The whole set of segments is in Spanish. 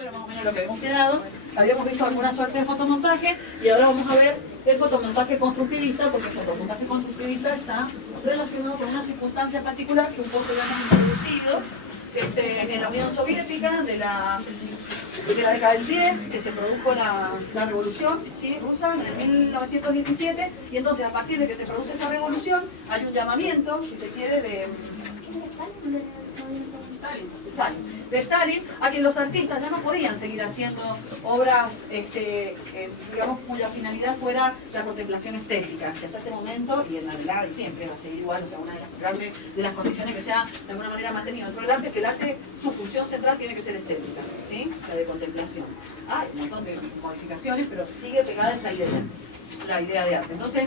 Era más o menos lo que habíamos quedado. Habíamos visto alguna suerte de fotomontaje y ahora vamos a ver el fotomontaje constructivista, porque el fotomontaje constructivista está relacionado con una circunstancia particular que un poco ya hemos introducido en la Unión Soviética de la década del 10, que se produjo la revolución, ¿sí?, rusa en el 1917, y entonces a partir de que se produce esta revolución hay un llamamiento, si se quiere, de Stalin, a que los artistas ya no podían seguir haciendo obras, digamos, cuya finalidad fuera la contemplación estética, que hasta este momento, y en la verdad y siempre va a seguir igual, o sea, una de las grandes de las condiciones que se ha de alguna manera mantenido dentro del arte, es que el arte, su función central tiene que ser estética, ¿sí?, o sea, de contemplación. Hay un montón de modificaciones, pero sigue pegada esa idea, la idea de arte. Entonces,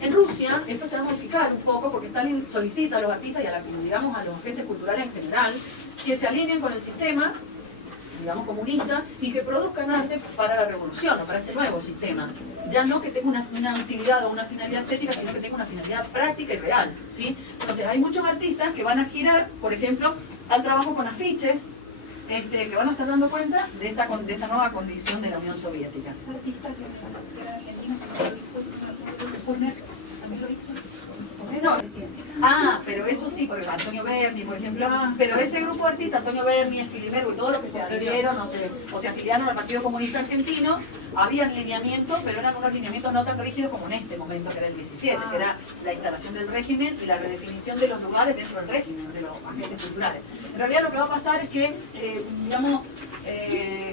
en Rusia esto se va a modificar un poco porque Stalin solicita a los artistas y a digamos, a los agentes culturales en general que se alineen con el sistema, digamos, comunista, y que produzcan arte para la revolución o para este nuevo sistema. Ya no que tenga una utilidad o una finalidad estética, sino que tenga una finalidad práctica y real, ¿sí? Entonces hay muchos artistas que van a girar, por ejemplo, al trabajo con afiches, que van a estar dando cuenta de esta nueva condición de la Unión Soviética. ¿Ese artista que era argentino también lo hizo? No. Pero eso sí, porque Antonio Berni, por ejemplo, pero ese grupo de artistas, Antonio Berni, Filibergo y todos los que se adhirieron o se afiliaron al Partido Comunista Argentino, habían lineamientos, pero eran unos lineamientos no tan rígidos como en este momento, que era el 17, que era la instalación del régimen y la redefinición de los lugares dentro del régimen, de los agentes culturales. En realidad lo que va a pasar es que, digamos,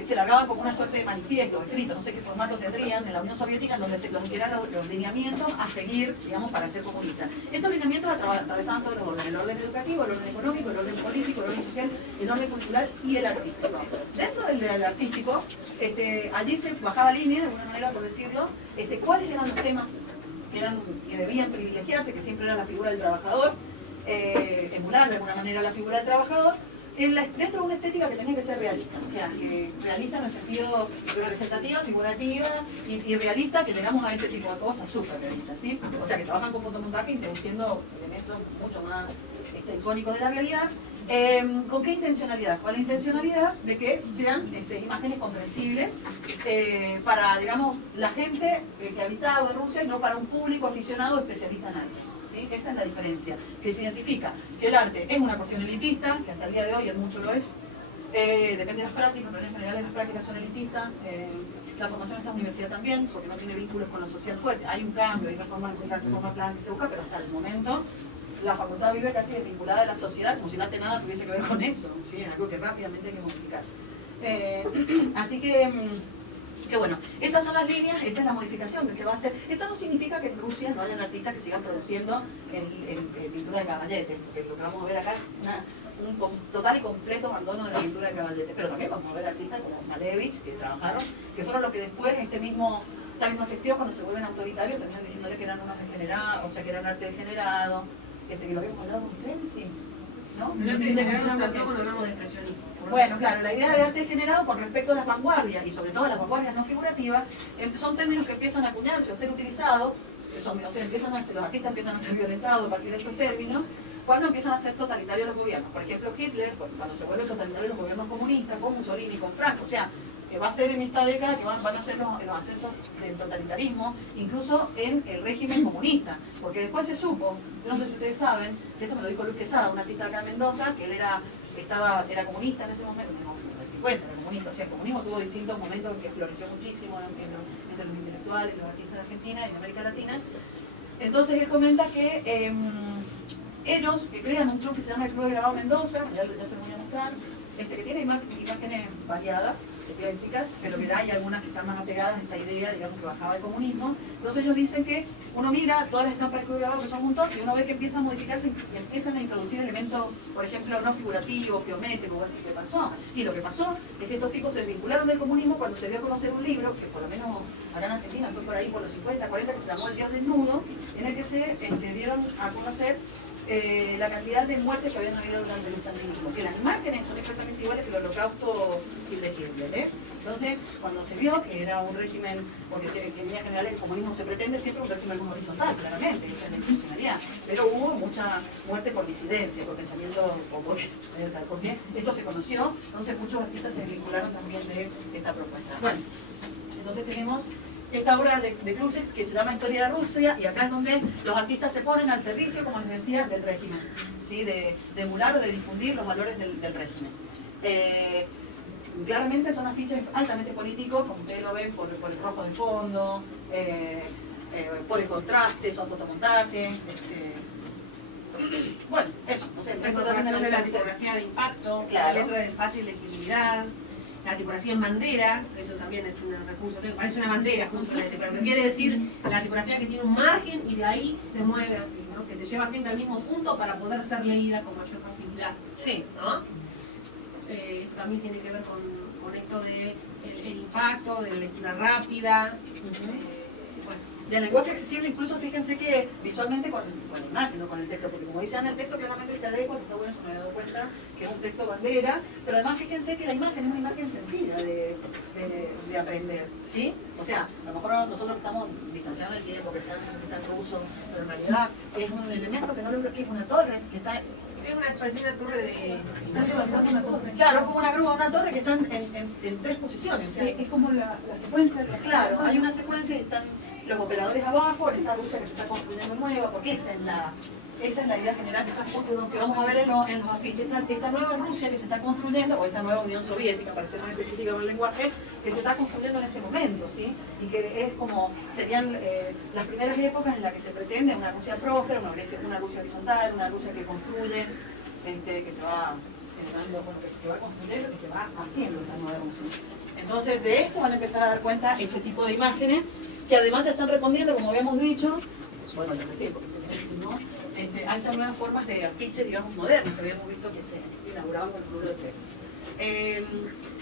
se largaban como una suerte de manifiesto escrito, no sé qué formato tendrían en la Unión Soviética, en donde se eran los lineamientos a seguir, digamos, para ser comunista. Estos lineamientos atravesaban todos los órdenes: el orden educativo, el orden económico, el orden político, el orden social, el orden cultural y el artístico. Dentro del artístico, allí se bajaba línea, de alguna manera por decirlo, cuáles eran los temas que debían privilegiarse, que siempre era la figura del trabajador, emular de alguna manera la figura del trabajador, dentro de una estética que tenía que ser realista, o sea, realista en el sentido representativa, figurativa y realista, que llegamos a este tipo de cosas, súper realistas, ¿sí? O sea, que trabajan con fotomontaje introduciendo elementos mucho más icónicos de la realidad. ¿Con qué intencionalidad? Con la intencionalidad de que sean imágenes comprensibles para, digamos, la gente que ha habitado en Rusia y no para un público aficionado especialista en arte. ¿Sí? Esta es la diferencia, que se identifica que el arte es una cuestión elitista, que hasta el día de hoy en mucho lo es, depende de las prácticas, pero en general las prácticas son elitistas, la formación de esta universidad también, porque no tiene vínculos con lo social fuerte. Hay un cambio, hay reforma plan que se busca, pero hasta el momento la facultad vive casi desvinculada de la sociedad, como si el arte nada tuviese que ver con eso, ¿sí? Es algo que rápidamente hay que modificar. Así que bueno, estas son las líneas, esta es la modificación que se va a hacer. Esto no significa que en Rusia no hayan artistas que sigan produciendo en pintura de Caballete, porque lo que vamos a ver acá es un total y completo abandono de la pintura de Caballete, pero también vamos a ver artistas como Malevich, que trabajaron, que fueron los que después, esta misma gestión, cuando se vuelven autoritarios, terminan diciéndole que eran unos degenerados, o sea, que eran arte degenerado, que lo habíamos hablado con ustedes, sí. ¿No? Bueno, claro, la idea de arte degenerado con respecto a las vanguardias, y sobre todo a las vanguardias no figurativas, son términos que empiezan a acuñarse o a ser utilizados, los artistas empiezan a ser violentados a partir de estos términos, cuando empiezan a ser totalitarios los gobiernos. Por ejemplo, Hitler, cuando se vuelve totalitario los gobiernos comunistas, con Mussolini, con Franco, o sea, va a ser en esta década que van a ser los ascensos del totalitarismo, incluso en el régimen comunista, porque después se supo, no sé si ustedes saben, esto me lo dijo Luis Quesada, un artista acá en Mendoza, que él era comunista en ese momento, en el 50 era comunista, o sea, el comunismo tuvo distintos momentos en que floreció muchísimo entre los intelectuales, los artistas de Argentina y de América Latina. Entonces él comenta que ellos crean un club que se llama el Club de Grabado Mendoza, ya se lo voy a mostrar, que tiene imágenes variadas, idénticas, pero que hay algunas que están más apegadas a esta idea, digamos, que bajaba el comunismo. Entonces ellos dicen que uno mira todas las estampas del Club de Grabado, que son un montón, y uno ve que empiezan a modificarse y empiezan a introducir elementos, por ejemplo, no figurativos, geométricos, así que pasó. Y lo que pasó es que estos tipos se desvincularon del comunismo cuando se dio a conocer un libro, que por lo menos acá en Argentina fue por ahí por los 50, 40, que se llamó El Dios Desnudo, en el que se dieron a conocer la cantidad de muertes que habían habido durante el stalinismo, que las imágenes son exactamente iguales que el holocausto de Hitler, Entonces, cuando se vio que era un régimen, porque en líneas generales el comunismo se pretende siempre un régimen horizontal, claramente, que es el funcionariado. realidad. Pero hubo mucha muerte por disidencia, por pensamiento, o porque esto se conoció, entonces muchos artistas se vincularon también de esta propuesta. Bueno, entonces tenemos esta obra de Clusez que se llama Historia de Rusia, y acá es donde los artistas se ponen al servicio, como les decía, del régimen, ¿sí? de emular o de difundir los valores del régimen. Claramente son afiches altamente políticos, como ustedes lo ven, por el rojo de fondo, por el contraste, son fotomontajes. Bueno, eso, no sé, el resto de la tipografía de impacto, claro. La letra de fácil legibilidad, la tipografía en bandera, eso también es un recurso, parece una bandera junto a la letra, pero quiere decir la tipografía que tiene un margen y de ahí se mueve así, ¿no? Que te lleva siempre al mismo punto para poder ser leída con mayor facilidad. Sí. ¿No? Eso también tiene que ver con esto de el impacto, de la lectura rápida. Bueno. Del lenguaje accesible, incluso fíjense que visualmente con la imagen, no con el texto, porque como dice Ana, el texto claramente se adecua, que está bueno, se me he dado cuenta, que es un texto bandera, pero además fíjense que la imagen es una imagen sencilla de aprender, ¿sí? O sea, a lo mejor nosotros estamos distanciados del tiempo, que está en ruso, pero en realidad es un elemento que no logro que es una torre, que está... Parece una torre de... Están levantando una torre. Claro, como una grúa, una torre que están en tres posiciones. O sea, es como la secuencia. Claro, hay una secuencia y están los operadores abajo, esta Rusia que se está construyendo nueva, porque esa es la idea general que vamos a ver en los afiches. Esta nueva Rusia que se está construyendo, o esta nueva Unión Soviética, para ser más específica con el lenguaje, que se está construyendo en este momento, ¿sí? Y que es como, serían las primeras épocas en las que se pretende una Rusia próspera, una Rusia horizontal, una Rusia que construye, que se va generando, bueno, que va construyendo, que se va haciendo esta nueva Rusia. Entonces, de esto van a empezar a dar cuenta este tipo de imágenes, que además te están respondiendo, como habíamos dicho, bueno, yo decía, porque ¿no? Hay estas nuevas formas de afiches, digamos, modernos, que habíamos visto que se inauguraban con el Club de Tres.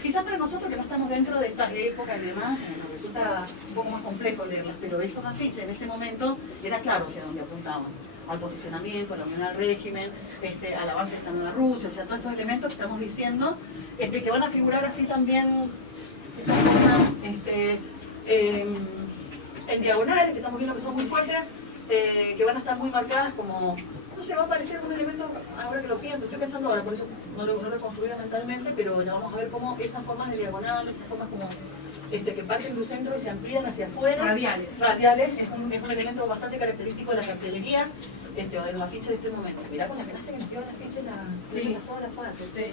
Quizás para nosotros que no estamos dentro de estas épocas y demás, nos resulta un poco más complejo leerlas, pero estos afiches en ese momento era claro hacia dónde apuntaban, al posicionamiento, a la unión al régimen, al avance de esta nueva Rusia, o sea, todos estos elementos que estamos diciendo, que van a figurar así también esas formas en diagonales, que estamos viendo que son muy fuertes, que van a estar muy marcadas como, no sé, va a parecer un elemento, ahora que lo pienso, estoy pensando ahora, por eso no lo construí mentalmente, pero ya vamos a ver cómo esas formas de diagonal, esas formas como que parten del centro y se amplían hacia afuera. Radiales. Radiales, es un elemento bastante característico de la cartelería, o de los afiches de este momento. Mirá con la clase que nos dio el afiche en la sala aparte, sí.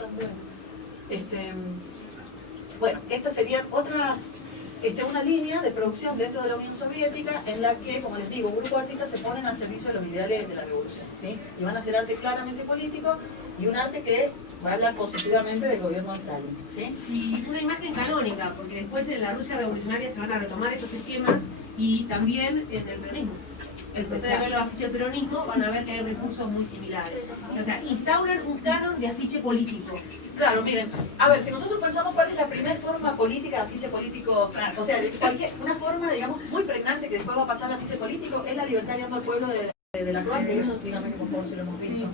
Bueno, estas serían otras... una línea de producción dentro de la Unión Soviética en la que, como les digo, un grupo de artistas se ponen al servicio de los ideales de la revolución, ¿sí? Y van a hacer arte claramente político y un arte que va a hablar positivamente del gobierno de Stalin, ¿sí? Y una imagen canónica, porque después en la Rusia revolucionaria se van a retomar estos esquemas y también en el peronismo. Después de ver los afiches del peronismo van a ver que hay recursos muy similares. O sea, instauran un canon de afiche político. Claro, miren, a ver, si nosotros pensamos cuál es la primera forma política de afiche político, claro, o sea, una forma, digamos, muy pregnante que después va a pasar al afiche político es la libertad guiando al pueblo de la Croacia, y eso dígame que por favor si lo hemos visto.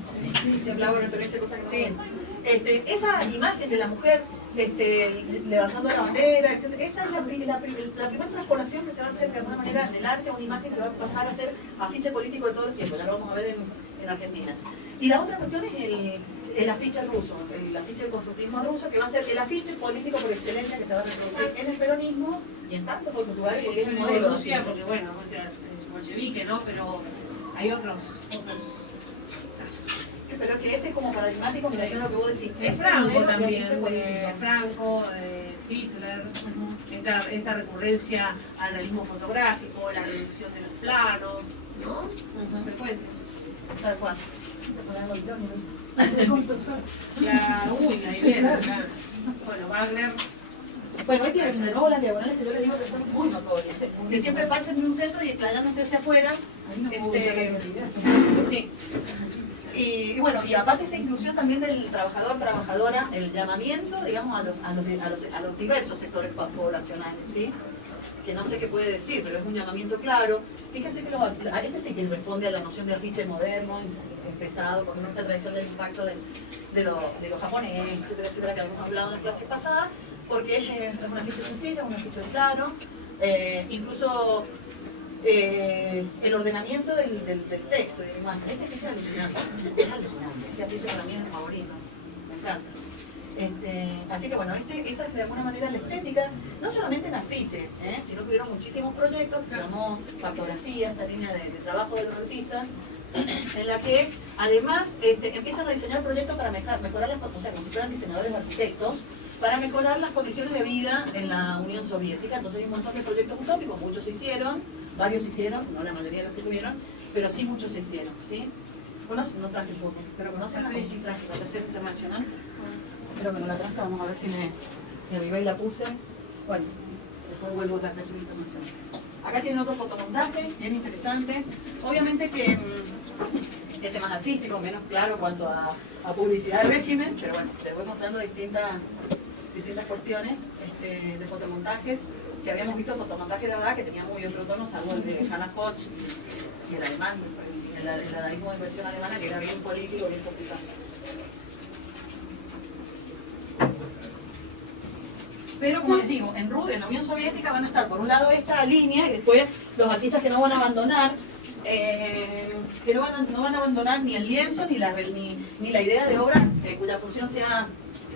Si hablaba en referencia a cosas que sí. Esa imagen de la mujer levantando la bandera, etc., esa es la primera transpolación que se va a hacer de alguna manera del arte a una imagen que va a pasar a ser afiche político de todo el tiempo, ya lo vamos a ver en Argentina. Y la otra cuestión es el afiche ruso, el afiche del constructivismo ruso, que va a ser el afiche político por excelencia que se va a reproducir en el peronismo y en tanto Portugal, porque es el modelo. Rusia, porque bueno, o sea, bolchevique, ¿no? Pero hay otros pero es que es como paradigmático, mira, yo lo que vos decís. Es Franco también, Franco, Hitler, esta recurrencia al realismo fotográfico, la reducción de los planos, ¿no? Frecuente. Tal cual. La idea, claro. Bueno, Wagner. Bueno, hoy tienen de nuevo las diagonales que yo les digo que son muy notorias, que siempre parten de un centro y explayándose hacia afuera. Sí. Y bueno, y aparte esta inclusión también del trabajador-trabajadora, el llamamiento, digamos, a los diversos sectores poblacionales, ¿sí? Que no sé qué puede decir, pero es un llamamiento claro. Fíjense que este sí que responde a la noción de afiche moderno, empezado con esta tradición del impacto de los japoneses, etcétera, etcétera, que habíamos hablado en la clase pasada, porque es un afiche sencillo, un afiche claro, incluso el ordenamiento del texto, de la imagen. Este afiche es alucinante, este afiche para mí es mi favorito, me encanta. Así que bueno, esta es de alguna manera la estética, no solamente en afiche, sino que hubieron muchísimos proyectos que se llamó Factografía, esta línea de trabajo de los artistas, en la que además empiezan a diseñar proyectos para mejorar las, o sea, como si fueran diseñadores o arquitectos, para mejorar las condiciones de vida en la Unión Soviética. Entonces hay un montón de proyectos utópicos, muchos se hicieron, varios se hicieron, no la mayoría de los que tuvieron, pero sí muchos se hicieron, ¿sí? ¿Conocen? No traje fotos, pero conocen la sí traje, la tercera internacional. Creo que no la traje, vamos a ver si me arriba y la puse. Bueno, después vuelvo a la tercera internacional. Acá tienen otro fotomontaje, bien interesante. Obviamente que este más artístico, menos claro en cuanto a publicidad del régimen, pero bueno, les voy mostrando distintas cuestiones de fotomontajes, que habíamos visto fotomontajes de verdad que tenían muy otro tono, salvo el de Hannah Hodge y el alemán, el dadaísmo de versión alemana, que era bien político, bien complicado. Pero como les digo, en la Unión Soviética van a estar por un lado esta línea y después los artistas que no van a abandonar, no van a abandonar ni el lienzo ni la idea de obra cuya función sea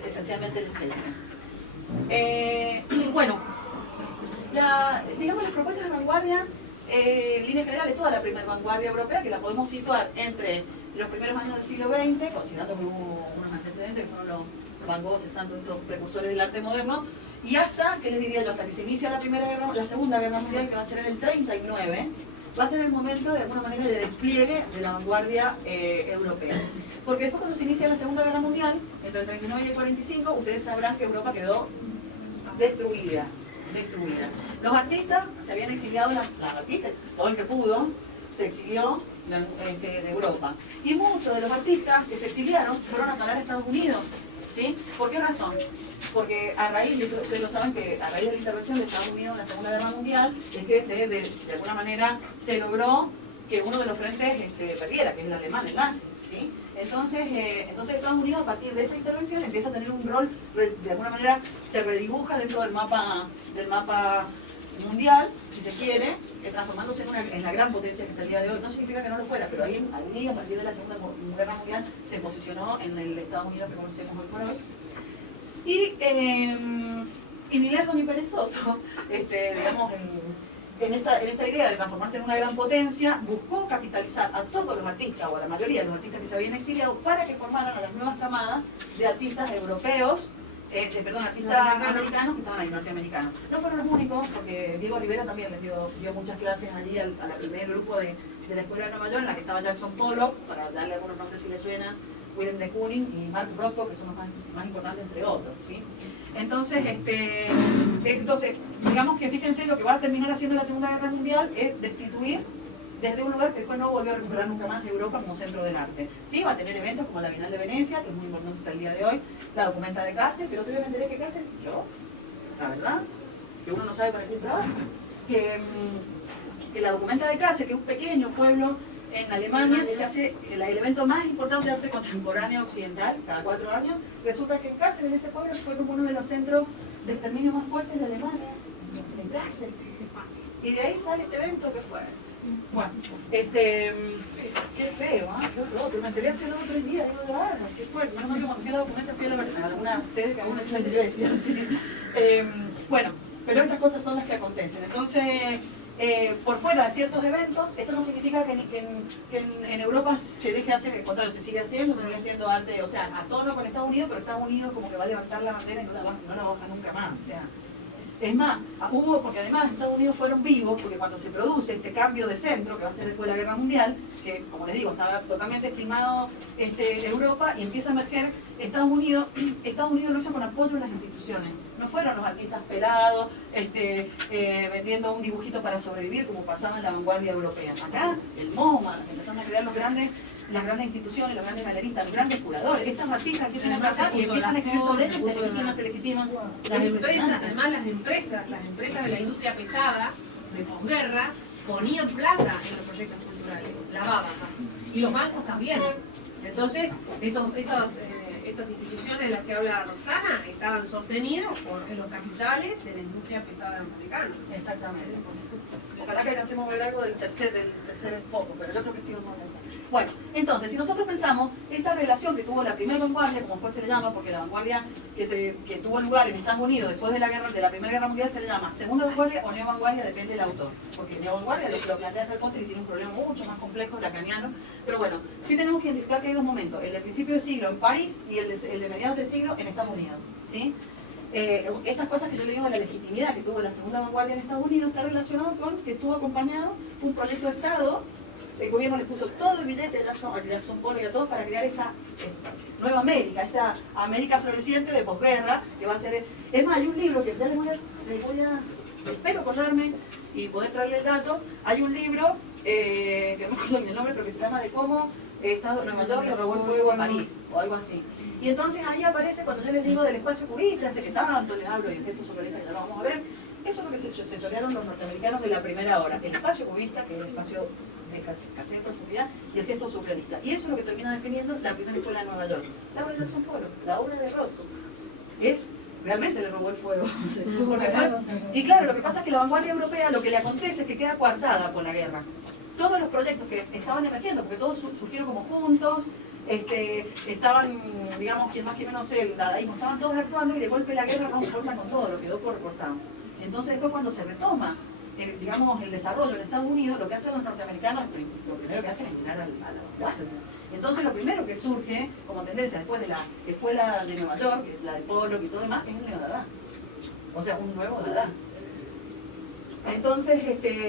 esencialmente la estética. Bueno, digamos las propuestas de vanguardia, en líneas generales, toda la primera vanguardia europea, que la podemos situar entre los primeros años del siglo XX, considerando que hubo unos antecedentes que fueron los Van Gogh, Cézanne, estos precursores del arte moderno, y hasta, ¿qué les diría yo? Hasta que se inicia la Segunda Guerra Mundial, que va a ser en el 39, va a ser el momento de alguna manera de despliegue de la vanguardia europea. Porque después cuando se inicia la Segunda Guerra Mundial, entre el 39 y el 45, ustedes sabrán que Europa quedó destruida. Los artistas se habían exiliado, las artistas, todo el que pudo, se exilió de Europa. Y muchos de los artistas que se exiliaron fueron a parar a Estados Unidos. ¿Sí? ¿Por qué razón? Porque a raíz, ustedes lo saben, que a raíz de la intervención de Estados Unidos en la Segunda Guerra Mundial, es que de alguna manera se logró que uno de los frentes perdiera, que es el alemán, el nazi. ¿Sí? Entonces Estados Unidos, a partir de esa intervención, empieza a tener un rol, de alguna manera se redibuja dentro del mapa mundial, si se quiere, transformándose en la gran potencia que está el día de hoy. No significa que no lo fuera, pero ahí a partir de la Segunda Guerra Mundial se posicionó en el Estados Unidos que conocemos hoy por hoy. Y ni lerdo ni perezoso, digamos, en esta idea de transformarse en una gran potencia, buscó capitalizar a todos los artistas, o a la mayoría de los artistas que se habían exiliado, para que formaran a las nuevas camadas de artistas europeos, artistas americanos que estaban ahí, norteamericanos. No fueron los únicos, porque Diego Rivera también les dio muchas clases allí a la primer grupo de la Escuela de Nueva York, en la que estaba Jackson Pollock, para darle algunos nombres si les suena, Willem de Kooning y Mark Rothko, que son los más importantes entre otros. ¿Sí? Entonces, digamos que fíjense, lo que va a terminar haciendo la Segunda Guerra Mundial es destituir desde un lugar que después no volvió a recuperar nunca más Europa como centro del arte. Sí, va a tener eventos como la Bienal de Venecia, que es muy importante hasta el día de hoy, la Documenta de Kassel, pero otro día me enteré que Kassel, yo, la verdad, que uno no sabe para qué trabaja, que la Documenta de Kassel, que es un pequeño pueblo en Alemania, que se hace el evento más importante de arte contemporáneo occidental, cada 4 años, resulta que Kassel, en ese pueblo, fue como uno de los centros de exterminio más fuertes de Alemania, en Kassel. Y de ahí sale este evento que fue. Bueno, qué feo, ¿ah? Qué horror, me enteré hace 2 o 3 días, digo, qué fuerte. Menos mal que cuando fui a la Documenta fui a alguna sede que aún no es la iglesia, ¿sí? Bueno, pero estas cosas son las que acontecen. Entonces, por fuera de ciertos eventos, esto no significa que en Europa se deje hacer, al contrario, se sigue haciendo arte, o sea, a tono con Estados Unidos, pero Estados Unidos como que va a levantar la bandera y no la baja nunca más, o sea. Es más, porque además Estados Unidos fueron vivos, porque cuando se produce este cambio de centro, que va a ser después de la Guerra Mundial, que como les digo, estaba totalmente estimado Europa, y empieza a emerger Estados Unidos lo hizo con apoyo de las instituciones. No fueron los artistas pelados, vendiendo un dibujito para sobrevivir, como pasaba en la vanguardia europea. Acá, el MoMA, empezaron a crear las grandes instituciones, los grandes galeristas, los grandes curadores. Estos artistas empiezan a pasar y empiezan a escribir sobre ellos, se legitiman. Además las empresas de la industria pesada, de posguerra, ponían plata en los proyectos culturales, la baba. Y los bancos también. Entonces, estos estas instituciones de las que habla Roxana estaban sostenidos por los capitales de la industria pesada americana. Exactamente. Ojalá que alcancemos a ver algo del tercer foco, pero yo creo que sí vamos a avanzar. Bueno, entonces, si nosotros pensamos esta relación que tuvo la primera vanguardia, como después se le llama, porque la vanguardia que tuvo lugar en Estados Unidos después de la Primera Guerra Mundial se le llama segunda vanguardia o neovanguardia, depende del autor. Porque neovanguardia lo plantea Karl Foster y tiene un problema mucho más complejo, lacaniano. Pero bueno, sí tenemos que identificar que hay dos momentos, el de principio de siglo en París y el de mediados de siglo en Estados Unidos. ¿Sí? Estas cosas que yo le digo de la legitimidad que tuvo la segunda vanguardia en Estados Unidos está relacionado con que estuvo acompañado, fue un proyecto de Estado, el gobierno les puso todo el billete a Jackson Pollock y a todos para crear esta nueva América, esta América floreciente de posguerra, que va a ser... Es más, hay un libro que ya les voy a espero acordarme y poder traerle el dato, hay un libro, que no me acuerdo ni el nombre, pero que se llama de cómo Nueva York le robó el fuego a París, o algo así. Y entonces ahí aparece, cuando yo les digo del espacio cubista, que tanto les hablo y del texto surrealista que ya lo vamos a ver, eso es lo que se chorearon los norteamericanos de la primera hora. El espacio cubista, que es el espacio de escasez de profundidad, y el gesto surrealista. Y eso es lo que termina definiendo la primera escuela de Nueva York. La obra de Jackson Pollock, la obra de Rothko. Realmente le robó el fuego. Y claro, lo que pasa es que la vanguardia europea lo que le acontece es que queda coartada por la guerra. Todos los proyectos que estaban emergiendo, porque todos surgieron como juntos, estaban, digamos, quien más que menos el dadaísmo, estaban todos actuando y de golpe la guerra no corta con todo, lo quedó cortado. Entonces después cuando se retoma, digamos, el desarrollo en Estados Unidos, lo que hacen los norteamericanos, lo primero que hacen es mirar a la vanguardia. Entonces lo primero que surge como tendencia después de la escuela de Nueva York, la de Pollock y todo demás, es un neodadá. O sea, un nuevo dada. Entonces,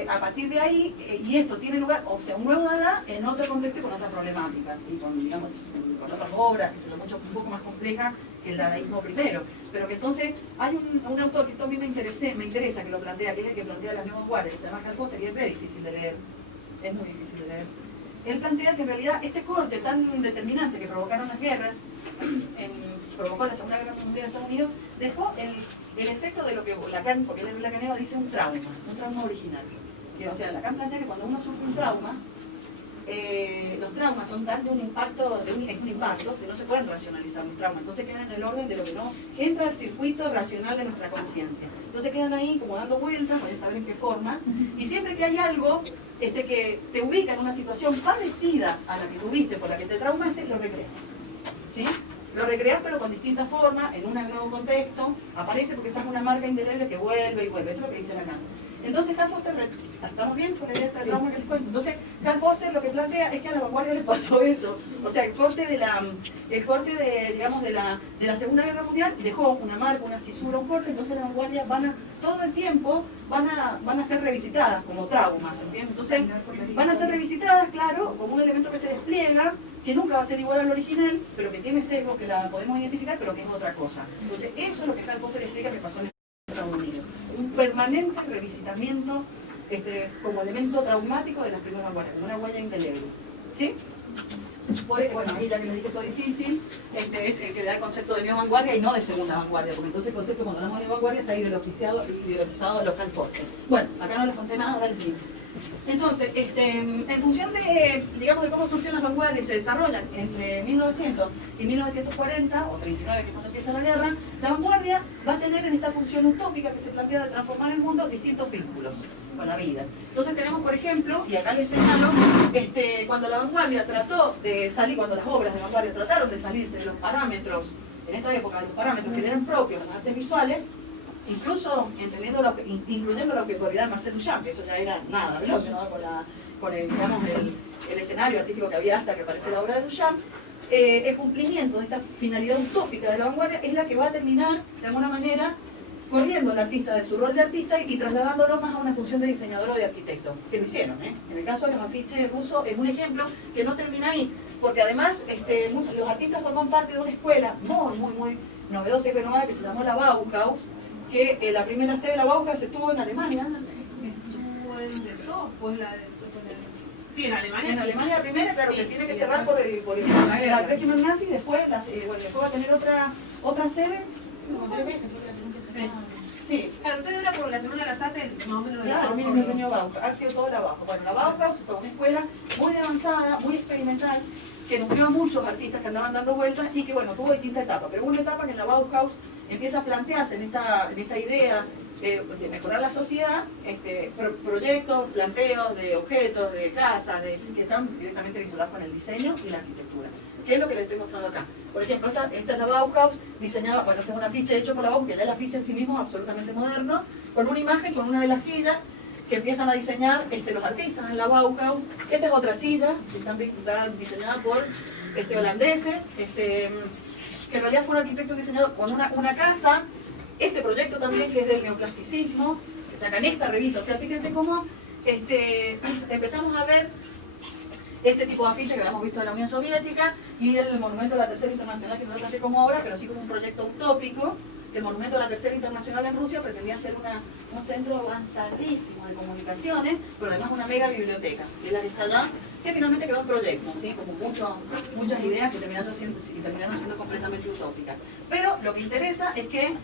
a partir de ahí, y esto tiene lugar, o sea, un nuevo dada en otro contexto y con otra problemática, y con, digamos, con otras obras, que son un poco más complejas que el dadaísmo primero. Pero que entonces hay un autor que esto a mí me interesa que lo plantea, que es el que plantea las nuevas vanguardias, se llama Karl Foster, y es muy difícil de leer. Es muy difícil de leer. Él plantea que en realidad este corte tan determinante que provocaron las guerras, provocó la Segunda Guerra Mundial en Estados Unidos, dejó el efecto de lo que Lacan, porque él es lacanero, dice un trauma original. O sea, Lacan plantea que cuando uno sufre un trauma, los traumas son tan de un impacto, es un impacto que no se pueden racionalizar los traumas, entonces quedan en el orden de lo que no entra al circuito racional de nuestra conciencia. Entonces quedan ahí como dando vueltas, voy a saber en qué forma, y siempre que hay algo que te ubica en una situación parecida a la que tuviste, por la que te traumaste, lo recreas. ¿Sí? Lo recreas pero con distintas formas, en un nuevo contexto, aparece porque es una marca indeleble que vuelve y vuelve. Esto es lo que dice Lacan. Entonces Karl Foster, ¿estamos bien con la idea del trauma que les cuento? Entonces Karl Foster lo que plantea es que a la vanguardia le pasó eso. O sea, el corte de la Segunda Guerra Mundial dejó una marca, una cisura, un corte, entonces las vanguardias todo el tiempo van a ser revisitadas como traumas, ¿entiendes? Entonces van a ser revisitadas, claro, como un elemento que se despliega, que nunca va a ser igual al original, pero que tiene sesgos que la podemos identificar, pero que es otra cosa. Entonces eso es lo que Karl Foster explica que pasó en Estados Unidos. Un permanente revisitamiento como elemento traumático de las primeras vanguardias, como una huella indeleble. ¿Sí? Bueno, ahí ya que les dije todo difícil, es el que da el concepto de neovanguardia y no de segunda vanguardia, porque entonces el concepto cuando hablamos de vanguardia está ideologizado a los Karl Foster. Bueno, acá no les conté nada, ahora les digo. Entonces, en función de, digamos, de cómo surgieron las vanguardias y se desarrollan entre 1900 y 1940, o 39, que es cuando empieza la guerra, la vanguardia va a tener en esta función utópica que se plantea de transformar el mundo distintos vínculos con la vida. Entonces tenemos, por ejemplo, y acá les señalo, cuando la vanguardia trató de salir, cuando las obras de vanguardia trataron de salirse de los parámetros, en esta época, de los parámetros que eran propios de las artes visuales, incluso incluyendo la obligatoriedad de Marcel Duchamp, que eso ya era nada relacionado con el escenario artístico que había hasta que aparece la obra de Duchamp, el cumplimiento de esta finalidad utópica de la vanguardia es la que va a terminar, de alguna manera, corriendo al artista de su rol de artista y trasladándolo más a una función de diseñador o de arquitecto, que lo hicieron. En el caso de los afiches rusos es un ejemplo que no termina ahí, porque además los artistas forman parte de una escuela muy novedosa y renovada que se llamó la Bauhaus, que la primera sede de la Bauhaus estuvo en Alemania. Estuvo en Dessau, pues sí, en Alemania. En Alemania la primera, claro, que tiene que cerrar por el régimen nazi, después va a tener otra sede. Como 3 meses, creo que la tenemos que Sí. Claro, usted era por la Semana de las Artes, más o menos. Claro, miren el premio Bauhaus, ha sido toda la Bauhaus. Bueno, la Bauhaus fue una escuela muy avanzada, muy experimental, que nutrió a muchos artistas que andaban dando vueltas y que, bueno, tuvo distintas etapas. Pero hubo una etapa que en la Bauhaus empieza a plantearse en esta idea de mejorar la sociedad, proyectos, planteos de objetos, de casas, que están directamente vinculados con el diseño y la arquitectura. ¿Qué es lo que les estoy mostrando acá? Por ejemplo, esta es la Bauhaus, diseñada, bueno, esta es un afiche hecho por la Bauhaus, que ya el afiche en sí mismo es absolutamente moderno, con una imagen, con una de las sillas, que empiezan a diseñar los artistas en la Bauhaus. Esta es otra silla, que está diseñada por holandeses, que en realidad fue un arquitecto diseñador con una casa. Este proyecto también, que es del neoplasticismo, que sacan esta revista. O sea, fíjense cómo empezamos a ver este tipo de afiche que habíamos visto en la Unión Soviética y el Monumento de la Tercera Internacional, que no lo planteé como obra, pero sí como un proyecto utópico. El Monumento de la Tercera Internacional en Rusia pretendía ser un centro avanzadísimo de comunicaciones, pero además una mega biblioteca, que es la que está allá, que finalmente quedó un proyecto, ¿sí? Como muchas ideas que terminaron siendo completamente utópicas. Pero lo que interesa es que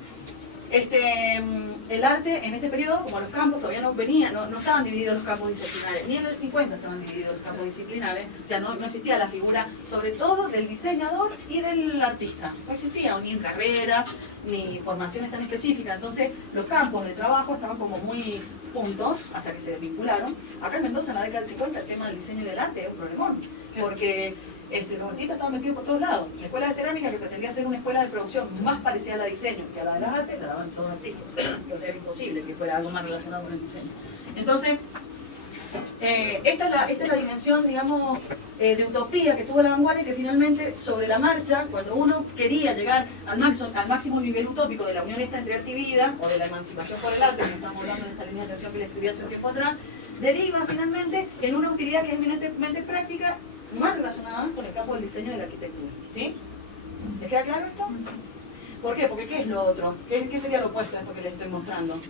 el arte en este periodo, como los campos todavía no estaban divididos los campos disciplinares, ni en el 50 estaban divididos los campos disciplinares, o sea, no existía la figura, sobre todo, del diseñador y del artista. No existía ni en carrera, ni formaciones tan específicas, entonces los campos de trabajo estaban como muy juntos hasta que se desvincularon. Acá en Mendoza, en la década del 50, el tema del diseño y del arte es un problemón, porque los artistas estaban metidos por todos lados. La escuela de cerámica, que pretendía ser una escuela de producción más parecida a la de diseño que a la de las artes, la daban todos artistas. O sea, era imposible que fuera algo más relacionado con el diseño. Entonces, esta es la dimensión, digamos, de utopía que tuvo la vanguardia, que finalmente, sobre la marcha, cuando uno quería llegar al máximo nivel utópico de la unión entre arte y vida, o de la emancipación por el arte, que estamos hablando en esta línea de atención que le escribí hace un tiempo atrás, deriva finalmente en una utilidad que es eminentemente práctica, más relacionada con el campo del diseño y de la arquitectura. ¿Sí? ¿Les queda claro esto? ¿Por qué? Porque ¿qué es lo otro? ¿Qué sería lo opuesto a esto que les estoy mostrando?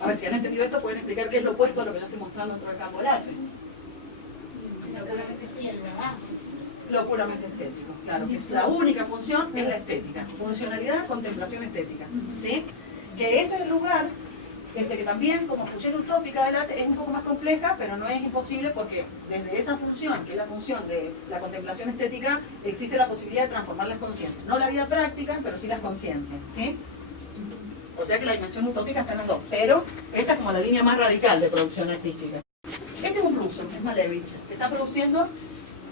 A ver, si han entendido esto, pueden explicar qué es lo opuesto a lo que yo estoy mostrando dentro del campo del arte. Lo puramente estético, claro, que es la única función es la estética. Funcionalidad, contemplación estética. ¿Sí? Que ese es el lugar que también, como función utópica del arte, es un poco más compleja, pero no es imposible, porque desde esa función, que es la función de la contemplación estética, existe la posibilidad de transformar las conciencias. No la vida práctica, pero sí las conciencias. ¿Sí? O sea que la dimensión utópica está en las dos, pero esta es como la línea más radical de producción artística. Este es un ruso, es Malevich, que está produciendo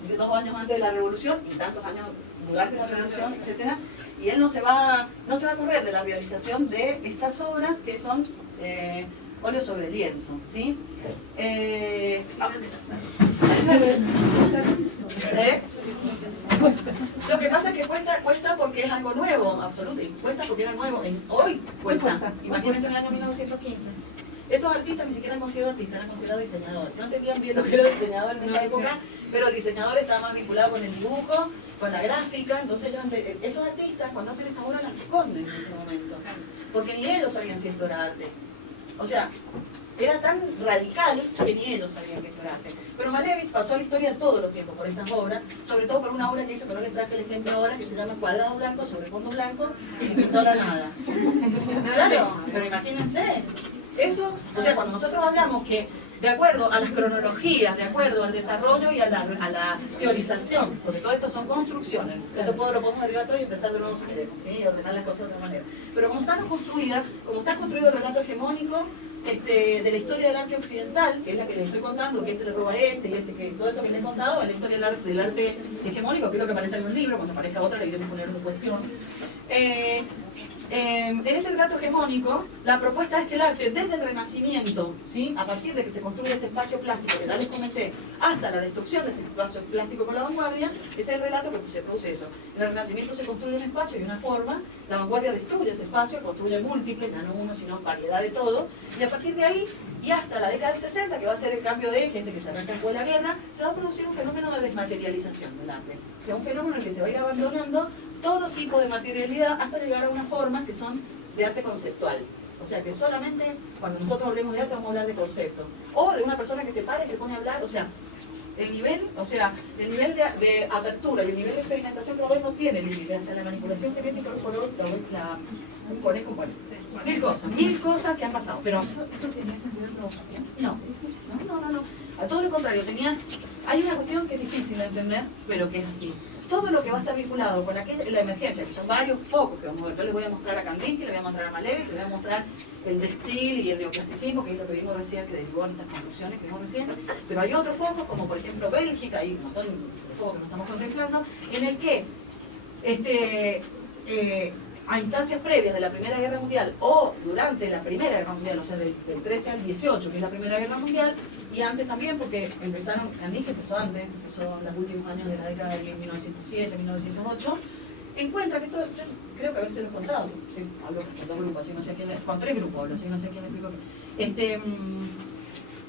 de 2 años antes de la revolución y tantos años durante la revolución, etcétera, y él no se va a correr de la realización de estas obras que son óleos sobre lienzo, ¿sí? Lo que pasa es que cuesta porque es algo nuevo, absoluto, y cuesta porque era nuevo, hoy cuesta, imagínense en el año 1915. Estos artistas ni siquiera eran considerados artistas, eran considerados diseñadores. No entendían bien lo que era diseñador en esa época, pero el diseñador estaba más vinculado con el dibujo, con la gráfica. Entonces estos artistas, cuando hacen esta obra, las esconden en este momento, porque ni ellos sabían si esto era arte. O sea, era tan radical que ni ellos sabían que esto era arte. Pero Malevich pasó a la historia todos los tiempos por estas obras, sobre todo por una obra que hizo, que no les traje el ejemplo ahora, que se llama Cuadrado Blanco sobre fondo blanco y pintó la nada. Claro, pero imagínense. Eso, o sea, cuando nosotros hablamos que de acuerdo a las cronologías, de acuerdo al desarrollo y a la teorización, porque todo esto son construcciones, esto lo podemos derribar todo y empezar de nuevo, ¿sí? Y ordenar las cosas de otra manera. Pero como están construidas, como está construido el relato hegemónico de la historia del arte occidental, que es la que les estoy contando, que le roba y que todo esto que les he contado, es la historia del arte hegemónico, que es lo que aparece en un libro, cuando aparezca otra le iremos a poner una cuestión. En este relato hegemónico, la propuesta es que el arte, desde el Renacimiento, ¿sí? A partir de que se construye este espacio plástico, que ya les comenté, hasta la destrucción de ese espacio plástico con la vanguardia, es el relato que se produce eso. En el Renacimiento se construye un espacio y una forma, la vanguardia destruye ese espacio, construye múltiples, ya no uno, sino variedad de todo, y a partir de ahí, y hasta la década del 60, que va a ser el cambio de gente que se arranca después de la guerra, se va a producir un fenómeno de desmaterialización del arte. O sea, un fenómeno en el que se va a ir abandonando todo tipo de materialidad hasta llegar a unas formas que son de arte conceptual. O sea, que solamente cuando nosotros hablemos de arte vamos a hablar de concepto. O de una persona que se para y se pone a hablar, o sea, el nivel de apertura y el nivel de experimentación que lo ves no tiene límite. Hasta la manipulación genética del color, un conejo, bueno, mil cosas que han pasado. Pero ¿esto tenía sentido de provocación? No. A todo lo contrario, tenía hay una cuestión que es difícil de entender, pero que es así. Todo lo que va a estar vinculado con la emergencia, que son varios focos que vamos a ver. Yo les voy a mostrar a Kandinsky, les voy a mostrar a Malevich, les voy a mostrar el de Steele y el neoplasticismo, que es lo que vimos recién, que derivó en estas construcciones que vimos recién. Pero hay otros focos, como por ejemplo Bélgica, hay un montón de focos que no estamos contemplando, en el que a instancias previas de la Primera Guerra Mundial o durante la Primera Guerra Mundial, o sea, del 13 al 18, que es la Primera Guerra Mundial, y antes también, porque Kandinsky empezó antes, empezó en los últimos años de la década de 1907, 1908, encuentra que esto, yo creo que haberse lo contado, sí, hablo con dos grupos, así no sé quién, con tres grupos hablo, así no sé quién explico qué.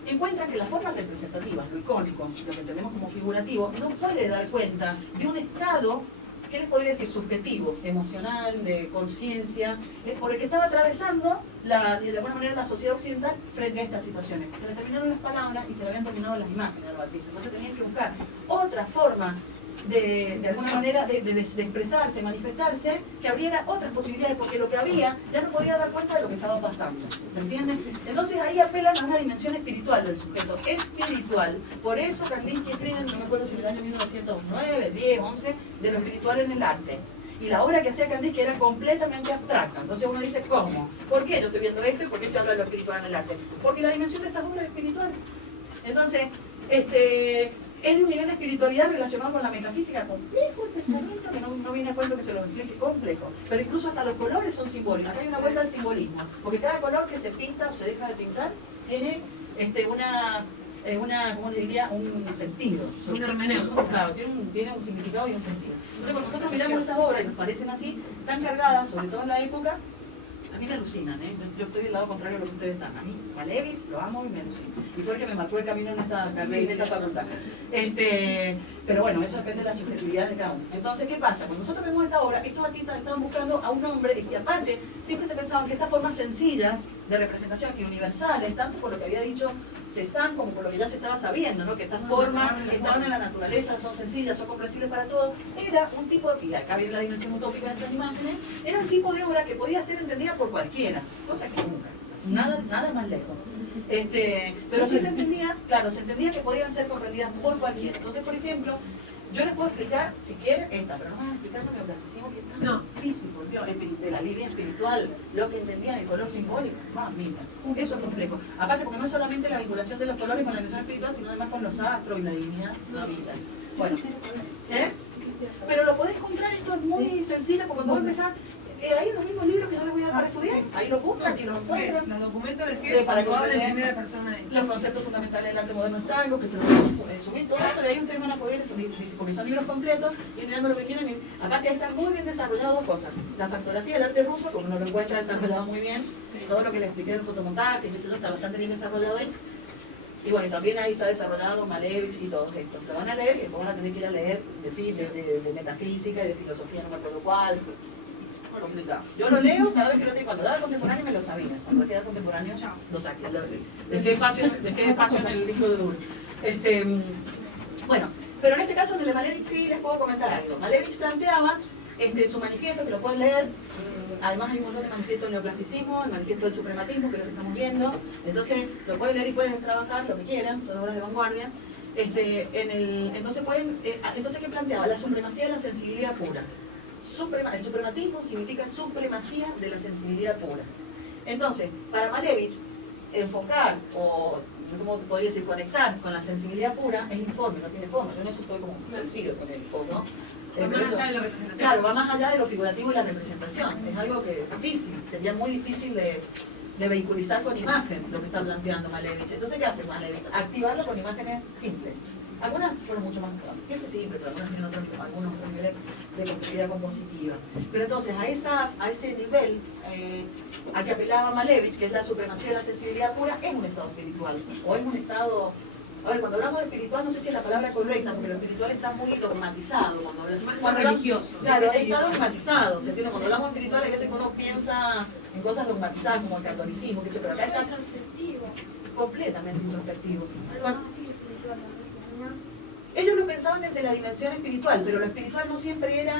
Encuentra que las formas representativas, lo icónico, lo que entendemos como figurativo, no puede dar cuenta de un estado, ¿qué les podría decir? Subjetivo, emocional, de conciencia, por el que estaba atravesando de alguna manera la sociedad occidental frente a estas situaciones. Se le terminaron las palabras y se le habían terminado las imágenes al Batista. Entonces tenían que buscar otra forma de alguna manera de expresarse, manifestarse, que abriera otras posibilidades, porque lo que había ya no podía dar cuenta de lo que estaba pasando. ¿Se entiende? Entonces ahí apelan a una dimensión espiritual del sujeto, espiritual. Por eso Kandinsky escribe, no me acuerdo si en el año 1909, 10, 11, de lo espiritual en el arte. Y la obra que hacía Kandinsky era completamente abstracta. Entonces uno dice, ¿cómo? ¿Por qué yo estoy viendo esto y por qué se habla de lo espiritual en el arte? Porque la dimensión de estas obras es espiritual. Entonces, es de un nivel de espiritualidad relacionado con la metafísica complejo, el pensamiento, que no viene a cuento que se lo explique complejo. Pero incluso hasta los colores son simbólicos. Acá hay una vuelta al simbolismo. Porque cada color que se pinta o se deja de pintar tiene ¿cómo le diría? Un sentido. Un hermenéutico. Claro, tiene un significado y un sentido. Entonces cuando nosotros miramos estas obras y nos parecen así, tan cargadas, sobre todo en la época, a mí me alucinan, ¿eh? Yo estoy del lado contrario a lo que ustedes están. A mí, Malevich, lo amo y me alucina. Y fue el que me marcó el camino en esta facultad. Pero bueno, eso depende de la subjetividad de cada uno. Entonces, ¿qué pasa? Cuando nosotros vemos esta obra, estos artistas estaban buscando a un hombre, y aparte, siempre se pensaban que estas formas sencillas de representación, que universales, tanto por lo que había dicho Cézanne como por lo que ya se estaba sabiendo, ¿no? Que estas formas estaban en la naturaleza, son sencillas, son comprensibles para todos, era un tipo, y acá viene la dimensión utópica de estas imágenes, era un tipo de obra que podía ser entendida por cualquiera, cosa que nunca, nada más lejos. Pero sí se entendía, claro, se entendía que podían ser comprendidas por cualquiera. Entonces, por ejemplo, yo les puedo explicar, si quieren, pero no me van a explicar lo que decimos que es tan difícil, de la línea espiritual, lo que entendían el color simbólico, mamita, eso es complejo. Aparte, porque no es solamente la vinculación de los colores con la dimensión espiritual, sino además con los astros y la divinidad, la vida. Bueno, pero lo podés comprar, esto es muy sencillo, porque cuando vos empezás, ahí en los mismos libros que no les voy a dar para estudiar, ahí lo buscan y lo encuentran. Los documentos de qué para habla en comprender primera persona. los conceptos fundamentales del arte moderno en tango, que se lo pueden subir, todo eso, de ahí ustedes van a poder, porque son libros completos, ir mirando lo que quieran. Aparte ahí están muy bien desarrolladas dos cosas. La factografía del arte ruso, como uno lo encuentra desarrollado muy bien, todo lo que les expliqué del fotomontaje, que eso está bastante bien desarrollado ahí. Y bueno, también ahí está desarrollado Malevich y todos estos. Lo van a leer y después van a tener que ir a leer de metafísica y de filosofía, no me acuerdo cuál. Complicado. Yo lo leo cada vez que lo tengo. Cuando daba contemporáneo me lo sabía. Cuando queda contemporáneo lo saqué. Dejé espacio en el disco de duro. Bueno, pero en este caso en el de Malevich sí les puedo comentar algo. Malevich planteaba su manifiesto, que lo pueden leer. Además hay un montón de manifiestos del neoplasticismo, el manifiesto del suprematismo, que es lo que estamos viendo. Entonces lo pueden leer y pueden trabajar lo que quieran, son obras de vanguardia. Entonces, ¿qué planteaba? La supremacía de la sensibilidad pura. El suprematismo significa supremacía de la sensibilidad pura. Entonces, para Malevich, enfocar o, ¿cómo podría decir?, conectar con la sensibilidad pura es informe, no tiene forma. Yo en eso estoy como conocido con él, ¿no? Va más allá de la representación. Claro, va más allá de lo figurativo y la representación. Es algo que es difícil, sería muy difícil de vehiculizar con imagen lo que está planteando Malevich. Entonces, ¿qué hace Malevich? Activarlo con imágenes simples. Algunas fueron mucho más, siempre simples, pero algunos tienen algunos otros niveles de complejidad compositiva. Pero entonces, a ese nivel a que apelaba Malevich, que es la supremacía de la sensibilidad pura, es un estado espiritual. O es un estado... A ver, cuando hablamos de espiritual, no sé si es la palabra correcta, porque lo espiritual está muy dogmatizado. Cuando religioso. Claro, está dogmatizado. ¿Se entiende? Cuando hablamos de espiritual, hay veces que uno piensa en cosas dogmatizadas, como el catolicismo, que sé, pero acá está completamente introspectivo. Ellos lo pensaban desde la dimensión espiritual, pero lo espiritual no siempre era,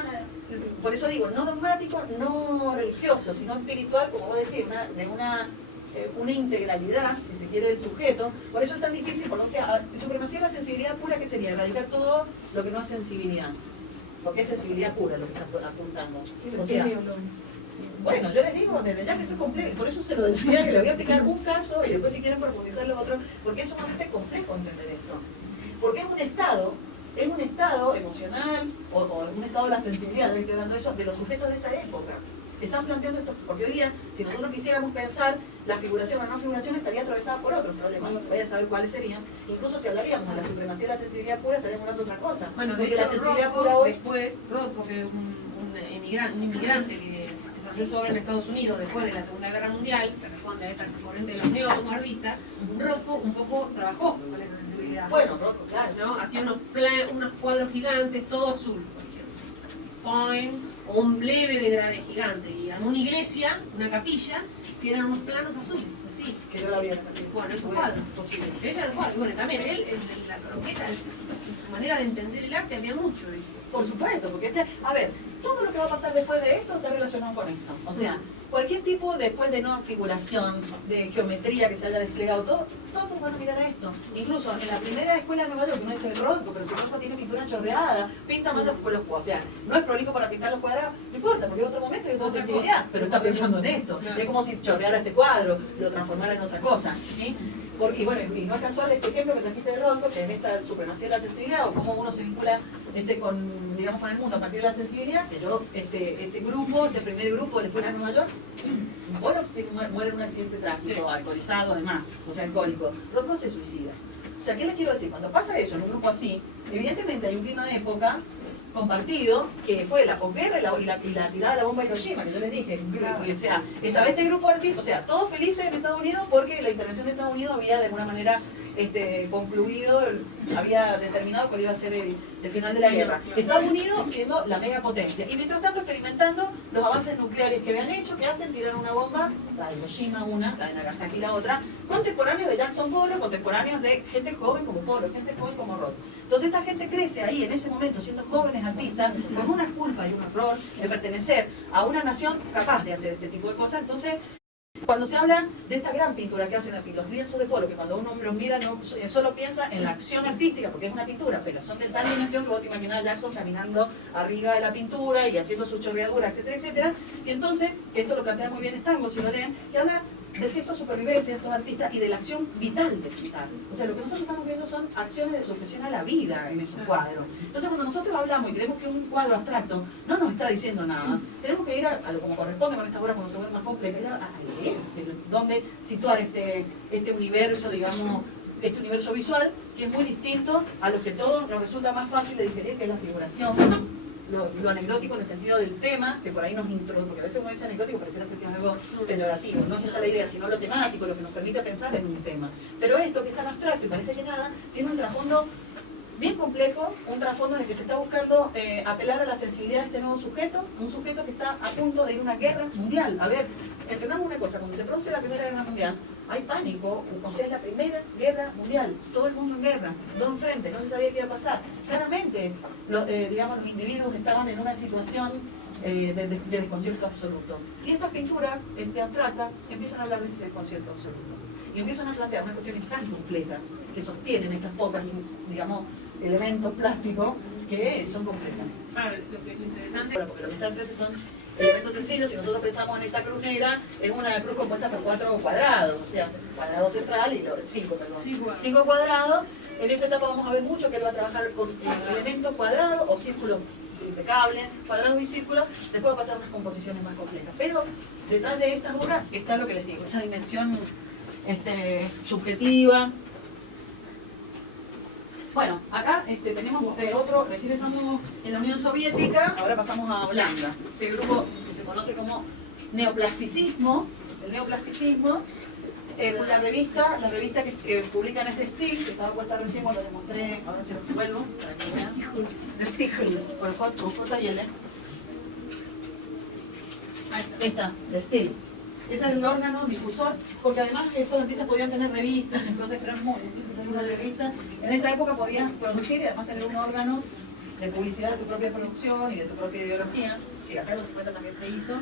por eso digo, no dogmático, no religioso, sino espiritual, como vos decís, de una una integralidad, si se quiere, del sujeto. Por eso es tan difícil, porque, o sea, supremacía de la sensibilidad pura, ¿qué sería? Erradicar todo lo que no es sensibilidad. Porque es sensibilidad pura lo que estás apuntando. O sea, bueno, yo les digo, desde ya que esto es complejo, por eso se lo decía, que le voy a explicar un caso y después si quieren profundizar los otros, porque es sumamente complejo entender esto. Porque es un estado emocional o un estado de la sensibilidad, estoy hablando de eso, de los sujetos de esa época. Están planteando esto, porque hoy día, si nosotros quisiéramos pensar la figuración o no figuración, estaría atravesada por otros problemas, vaya a saber cuales serían. Incluso si hablaríamos de la supremacía de la sensibilidad pura, estaríamos hablando de otra cosa. Bueno, de porque hecho, la sensibilidad Rothko, pura hoy... después, Rothko, que es un inmigrante que desarrolló su obra en Estados Unidos después de la Segunda Guerra Mundial, que responde a esta corriente de los neo-vanguardistas, Rothko un poco trabajó con esa sensibilidad. Bueno, Rothko, claro. ¿No? Hacía unos cuadros gigantes, todo azul, por ejemplo. Point, o un leve degradé gigante. Y armó una iglesia, una capilla, que eran unos planos azules, así. Que yo la vi. Bueno, esos cuadros. Ella era cuadro. Bueno, también él, en la croqueta, en su manera de entender el arte, había mucho de esto. Por supuesto, porque a ver, todo lo que va a pasar después de esto está relacionado con esto. O sea, cualquier tipo después de no figuración, de geometría que se haya desplegado, todos van a mirar a esto. Incluso en la primera escuela de Nueva York, que no es el Rothko, pero si Rothko tiene pintura chorreada, pinta más los cuadros. O sea, no es prolijo para pintar los cuadrados, no importa, porque en otro momento hay otra sensibilidad, pero está pensando en esto. Es como si chorreara este cuadro, lo transformara en otra cosa, ¿sí? Y bueno, en fin, no es casual este ejemplo que trajiste de Rothko, que es esta supremacía de la sensibilidad, o cómo uno se vincula con, digamos, con el mundo a partir de la sensibilidad, que yo, este grupo, este primer grupo de la escuela de Nueva York, Pollock muere en un accidente trágico, alcoholizado además, o sea, alcohólico. Rothko se suicida. O sea, ¿qué les quiero decir? Cuando pasa eso en un grupo así, evidentemente hay un clima de época compartido, que fue la posguerra y la tirada de la bomba de Hiroshima, que yo les dije. O sea, esta vez este grupo de artistas, o sea, todos felices en Estados Unidos porque la intervención de Estados Unidos había de alguna manera concluido, había determinado cuál iba a ser el final de la guerra. Estados Unidos siendo la megapotencia. Y mientras tanto experimentando los avances nucleares que habían hecho, que hacen tirar una bomba, la de Hiroshima una, la de Nagasaki la otra, contemporáneos de Jackson Pollock, contemporáneos de gente joven como Pollock, gente joven como Roth. Entonces esta gente crece ahí en ese momento siendo jóvenes artistas con una culpa y un rol de pertenecer a una nación capaz de hacer este tipo de cosas. Entonces, cuando se habla de esta gran pintura que hacen los lienzos de Pollock, que cuando uno los mira no solo piensa en la acción artística, porque es una pintura, pero son de tal dimensión que vos te imaginás a Jackson caminando arriba de la pintura y haciendo su chorreadura, etcétera, etcétera. Y entonces, que esto lo plantea muy bien Stango, si lo leen, que habla del gesto de supervivencia de estos artistas y de la acción vital de pintar. O sea, lo que nosotros estamos viendo son acciones de sujeción a la vida en esos cuadros. Entonces, cuando nosotros hablamos y creemos que un cuadro abstracto no nos está diciendo nada, tenemos que ir a lo como corresponde con estas obras cuando se vuelven más complejas, a leer dónde situar este universo, digamos, este universo visual, que es muy distinto a lo que todos nos resulta más fácil de digerir, que es la figuración. Lo anecdótico en el sentido del tema, que por ahí nos introduce, porque a veces uno dice anecdótico pareciera ser que es algo peyorativo, no es esa la idea, sino lo temático, lo que nos permite pensar en un tema. Pero esto, que es tan abstracto y parece que nada, tiene un trasfondo bien complejo, un trasfondo en el que se está buscando apelar a la sensibilidad de este nuevo sujeto, un sujeto que está a punto de ir a una guerra mundial. A ver, entendamos una cosa, cuando se produce la Primera Guerra Mundial, hay pánico, o sea, es la Primera Guerra Mundial, todo el mundo en guerra, dos enfrente, no se sabía qué iba a pasar. Claramente, digamos, los individuos estaban en una situación de desconcierto absoluto. Y estas pinturas, abstractas, empiezan a hablar de ese desconcierto absoluto. Y empiezan a plantear una cuestión tan compleja que sostienen estas pocas, digamos, elementos plásticos que son complejas. Claro, lo interesante... Bueno, porque lo que está enfrente son elementos sencillos. Si nosotros pensamos en esta cruz negra, es una cruz compuesta por 4 cuadrados, o sea, cuadrado central y 5, perdón. 5 cuadrados. En esta etapa vamos a ver mucho que él va a trabajar con elementos cuadrados o círculos impecables, cuadrados y círculos. Después va a pasar unas composiciones más complejas. Pero detrás de estas obras está lo que les digo, esa dimensión subjetiva. Bueno, acá tenemos otro, recién estamos en la Unión Soviética, ahora pasamos a Holanda. Este grupo que se conoce como neoplasticismo, el neoplasticismo, la revista que publican es The Stihl, que estaba puesta recién cuando les mostré, ahora se los vuelvo, para que vean. The Stihl, con J y L. Ahí está, The Stihl. Ese es el órgano difusor, porque además estos artistas podían tener revistas, entonces eran muy difícil tener una revista. En esta época podías producir y además tener un órgano de publicidad de tu propia producción y de tu propia ideología, que acá en los 50 también se hizo.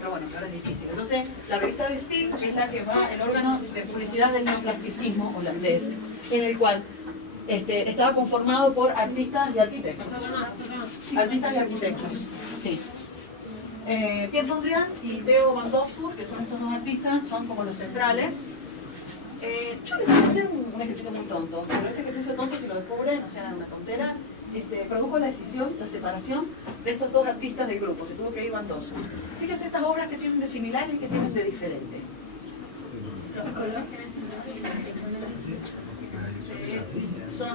pero bueno, ahora es difícil. Entonces, la revista de Steel es la que va, el órgano de publicidad del neoplasticismo holandés, en el cual estaba conformado por artistas y arquitectos. Artistas y arquitectos, sí. Piet Mondrian y Theo van Doesburg, que son estos dos artistas, son como los centrales. Yo les voy a hacer un ejercicio muy tonto, pero este ejercicio tonto, si lo descubren, o sea, una tontera, produjo la decisión, la separación de estos dos artistas del grupo, se tuvo que ir Van Doesburg. Fíjense estas obras que tienen de similar y que tienen de diferente. Los colores tienen similar y la dirección de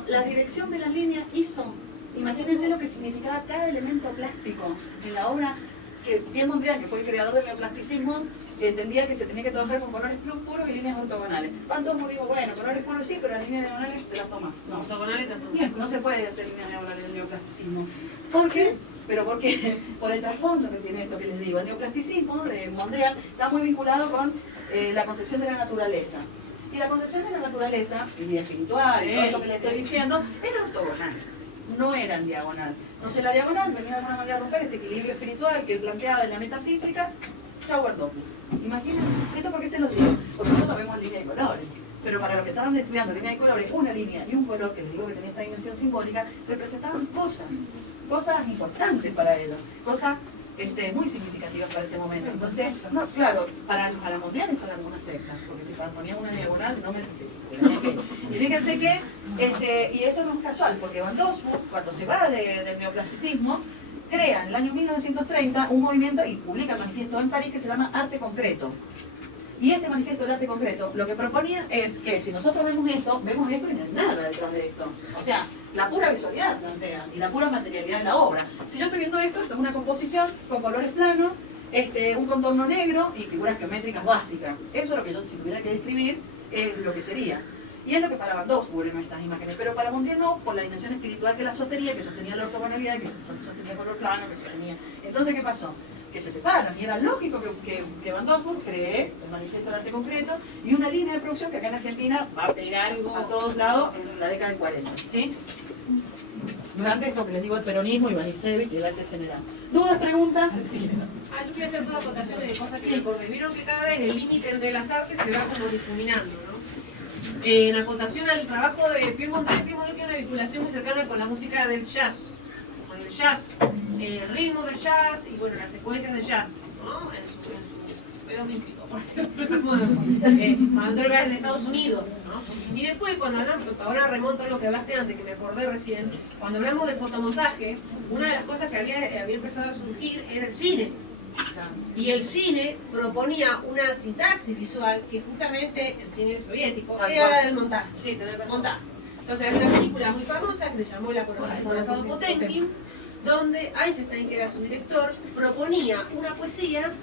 la dirección de la línea ISO. Imagínense lo que significaba cada elemento plástico en la obra que Piet Mondrian, que fue el creador del neoplasticismo, entendía que se tenía que trabajar con colores puros y líneas ortogonales. Van Doesburg dijo, bueno, colores puros sí, pero las líneas diagonales te las tomas. No, ortogonales te las tomas. No se puede hacer líneas diagonales del neoplasticismo. ¿Por qué? Pero porque por el trasfondo que tiene esto que les digo. El neoplasticismo de Mondrian está muy vinculado con la concepción de la naturaleza. Y la concepción de la naturaleza, y espiritual, y todo esto que les estoy diciendo, era ortogonal, no era en diagonal. Entonces la diagonal venía de alguna manera a romper este equilibrio espiritual que él planteaba en la metafísica. Chau, Van Doesburg. Imagínense, ¿esto por qué se los digo? Porque nosotros vemos línea y colores. Pero para los que estaban estudiando línea y colores, una línea y un color, que les digo que tenía esta dimensión simbólica, representaban cosas importantes para ellos, cosas muy significativas para este momento. Entonces, no, claro, para Mondrian es para algunas sectas, porque si ponían una diagonal no me y fíjense que, y esto no es casual, porque Van Doesburg, cuando se va del neoplasticismo, crea en el año 1930 un movimiento y publica el manifiesto en París que se llama Arte Concreto. Y este manifiesto del arte concreto lo que proponía es que si nosotros vemos esto y no hay nada detrás de esto. O sea, la pura visualidad plantea y la pura materialidad de la obra. Si yo estoy viendo esto es una composición con colores planos, un contorno negro y figuras geométricas básicas. Eso es lo que yo, si tuviera que describir, es lo que sería. Y es lo que para Van Doesburg en estas imágenes, pero para Mondrian no, por la dimensión espiritual que la sostenía, que sostenía la ortogonalidad, que sostenía color plano, que sostenía. Entonces, ¿qué pasó? Que se separan, y era lógico que Van Doesburg cree el manifiesto del arte concreto y una línea de producción que acá en Argentina va a pegar a todos lados en la década del 40, ¿sí? Durante esto que les digo, el peronismo, Ivanišević y el arte general. ¿Dudas, preguntas? Yo quería hacer todas acotaciones de cosas que me acordé. Vieron que cada vez el límite entre las artes se va como difuminando, ¿no? En acotación al trabajo de Piet Mondrian tiene una vinculación muy cercana con la música del jazz. Con el jazz, el ritmo del jazz y bueno, las secuencias del jazz, ¿no? En su pedo olímpico, por decirlo de algún modo. Mandó el en Estados Unidos, ¿no? Y después, cuando hablamos, ahora remonto a lo que hablaste antes, que me acordé recién, cuando hablamos de fotomontaje, una de las cosas que había empezado a surgir era el cine. Y el cine proponía una sintaxis visual que justamente el cine soviético era la del montaje. Sí, montaje. Entonces hay una película muy famosa que se llamó El acorazado Potemkin, donde Eisenstein, que era su director, proponía una poesía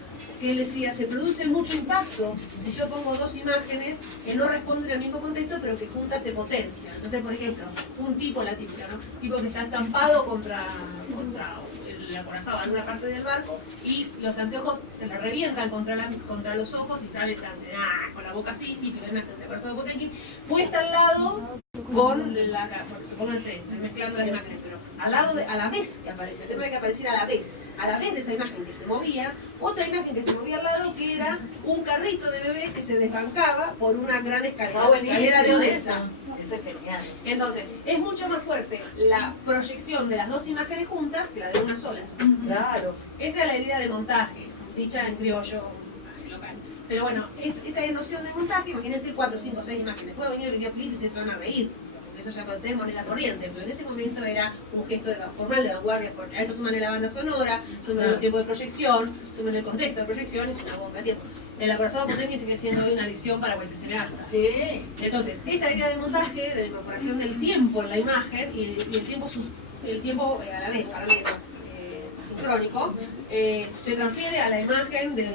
que él decía, se produce mucho impacto si yo pongo dos imágenes que no responden al mismo contexto, pero que juntas se potencian. Entonces, por ejemplo, un tipo, la típica, ¿no? Tipo que está estampado contra el acorazado en una parte del barco y los anteojos se le revientan contra los ojos y sale sangre, con la boca así, típica imagen del acorazado Potemkin, puesta al lado con la... Pónganse, estoy mezclando las imágenes, pero al lado a la vez que aparece, el tema de que apareciera a la vez de esa imagen que se movía, otra imagen que se movía al lado que era un carrito de bebé que se desbancaba por una gran escalera, la escalera de Odessa. Eso es genial. Entonces, es mucho más fuerte la proyección de las dos imágenes juntas que la de una sola. Claro. Esa es la idea de montaje, dicha en criollo local. Pero bueno, esa noción de montaje, imagínense 4, 5, 6 imágenes. Puede venir el videoclip y ustedes se van a reír. Eso ya tenemos en la corriente, pero en ese momento era un gesto formal de vanguardia, porque a eso suman la banda sonora, suman el tiempo de proyección, suman el contexto de proyección, es una bomba de tiempo. El acorazado Potemkin sigue siendo hoy una lección para cualquier cineasta. Sí. Entonces, esa idea de montaje, de la incorporación del tiempo en la imagen y el tiempo a la vez, paralelo, sincrónico, se transfiere a la imagen del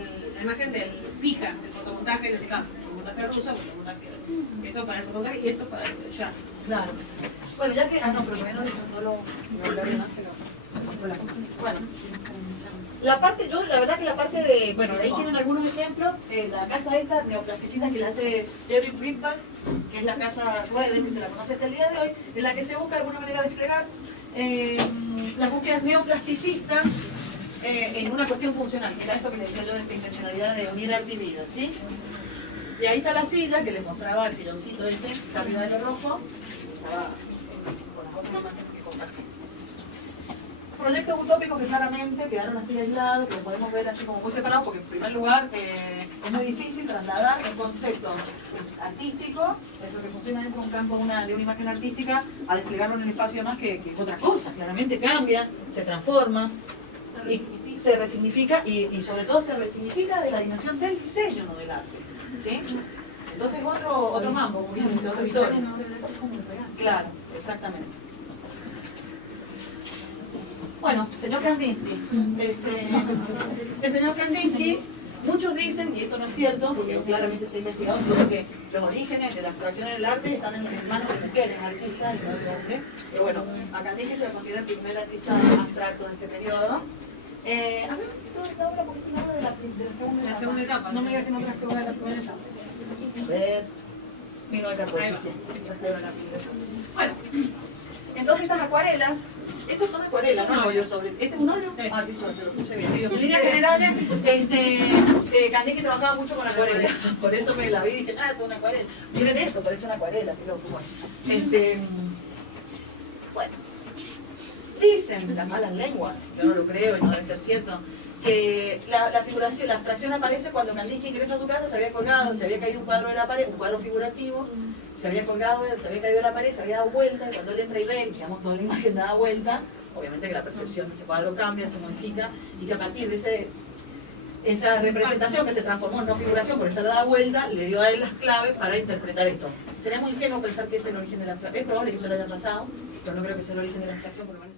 fija, del fotomontaje en este caso, el montaje ruso, el fotomontaje. Eso para el fotomontaje y esto para el jazz. Claro. Bueno, ya que... no, pero todavía no lo hablaré más, pero... Bueno. La parte, la verdad que la parte de... Bueno, ahí tienen algunos ejemplos. La casa esta neoplasticista que la hace Jerry Whitman, que es la casa Schroeder, que se la conoce hasta el día de hoy, en la que se busca de alguna manera desplegar las búsquedas neoplasticistas en una cuestión funcional, que era esto que les decía yo de esta intencionalidad de unir arte y vida, ¿sí? Y ahí está la silla que les mostraba, el silloncito ese, que está arriba de lo rojo. Estaba con las otras imágenes que compartí. Proyectos utópicos que claramente quedaron así aislados, que los podemos ver así como muy separados, porque en primer lugar es muy difícil trasladar el concepto artístico, es lo que funciona dentro de un campo de una imagen artística, a desplegarlo en el espacio más que otra cosa. Claramente cambia, se transforma, y se resignifica y sobre todo se resignifica de la dimensión del diseño, no del arte. ¿Sí? Entonces otro mambo, como dice otro Vittorio. Claro, exactamente. Bueno, señor Kandinsky. El señor Kandinsky, muchos dicen, y esto no es cierto, porque claramente se ha investigado, que los orígenes de la abstracción en el arte están en manos de mujeres, artistas, y no de hombres. Pero bueno, a Kandinsky se lo considera el primer artista abstracto de este periodo. A ver, toda esta obra, porque es una obra de la segunda etapa. No me digas que no traes que obra de la primera etapa. A ver, 1914, sí. Bueno, entonces estas acuarelas, estas son acuarelas, no óleo sobre. ¿Este es un óleo? Ah, qué suerte, lo puse bien. En líneas generales, Kandinsky trabajaba mucho con acuarela. Por eso me la vi y dije, esto es una acuarela. Miren esto, parece una acuarela, qué loco. Bueno. Dicen las malas lenguas, yo no lo creo y no debe ser cierto, que la figuración, la abstracción aparece cuando Kandinsky ingresa a su casa, se había colgado, se había caído un cuadro de la pared, un cuadro figurativo, se había colgado, se había caído de la pared, se había dado vuelta, y cuando él entra y ve, digamos, toda la imagen dada vuelta, obviamente que la percepción de ese cuadro cambia, se modifica, y que a partir de esa representación que se transformó en no figuración por estar dada vuelta, le dio a él las claves para interpretar esto. Sería muy ingenuo pensar que es el origen de la abstracción. Es probable que eso lo haya pasado, pero no creo que sea el origen de la abstracción, por lo menos